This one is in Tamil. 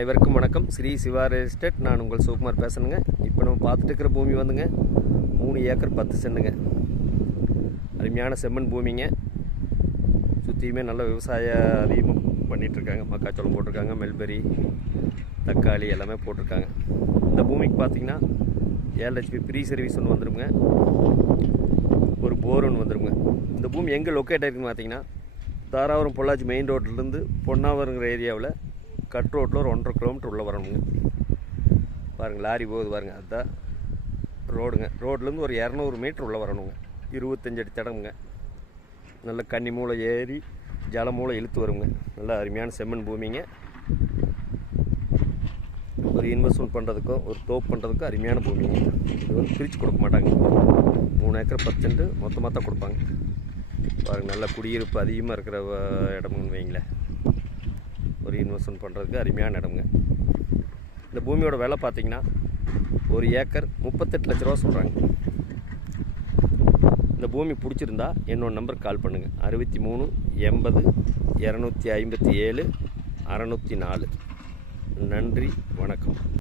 அனைவருக்கும் வணக்கம். Shri Siva real estate. நான் உங்கள் சிவகுமார் பேசணுங்க. இப்போ நம்ம பார்த்துட்டு இருக்கிற பூமி வந்துங்க 3 ஏக்கர் 10 சென்ட்டுங்க. அருமையான செம்மண் பூமிங்க. சுற்றியுமே நல்ல விவசாயம் அதிகமாக பண்ணிகிட்ருக்காங்க. மக்காச்சோளம் போட்டிருக்காங்க, மெல்பெரி, தக்காளி எல்லாமே போட்டிருக்காங்க. இந்த பூமிக்கு பார்த்திங்கன்னா 7 HP ப்ரீ சர்வீஸ் ஒன்று வந்துடுங்க, ஒரு போர் ஒன்று வந்துடுங்க. இந்த பூமி எங்கே லொக்கேட் ஆகிருக்குன்னு பார்த்தீங்கன்னா, தாராபுரம் பொள்ளாச்சி மெயின் ரோட்லேருந்து பொன்னாவரங்கிற ஏரியாவில் கட் ரோட்டில் ஒரு 1.5 கிலோமீட்டர் உள்ளே வரணுங்க. பாருங்கள், லாரி போகுது பாருங்கள், அதுதான் ரோடுங்க. ரோட்லேருந்து ஒரு 200 மீட்டர் உள்ளே வரணுங்க. 25 அடி தடமுங்க. நல்ல கன்னி மூளை ஏறி ஜல மூளை இழுத்து வருங்க. நல்ல அருமையான செம்மண் பூமிங்க. ஒரு இன்வெஸ்ட்மெண்ட் பண்ணுறதுக்கோ ஒரு தோப்பு பண்ணுறதுக்கோ அருமையான பூமிங்க. இது வந்து பிரித்து கொடுக்க மாட்டாங்க. 3 ஏக்கர் 10 சென்ட் மொத்தமாக தான் கொடுப்பாங்க. பாருங்கள், நல்ல குடியிருப்பு அதிகமாக இருக்கிற இடம்னு வைங்களேன். ஒரு இன்வெஸ்ட்மெண்ட் பண்ணுறதுக்கு அருமையான இடமுங்க. இந்த பூமியோட விலை பார்த்திங்கன்னா 1 ஏக்கர் 38 லட்ச ரூபா சொல்கிறாங்க. இந்த பூமி பிடிச்சிருந்தா என்னோட நம்பருக்கு கால் பண்ணுங்கள். 63 80 257 604. நன்றி, வணக்கம்.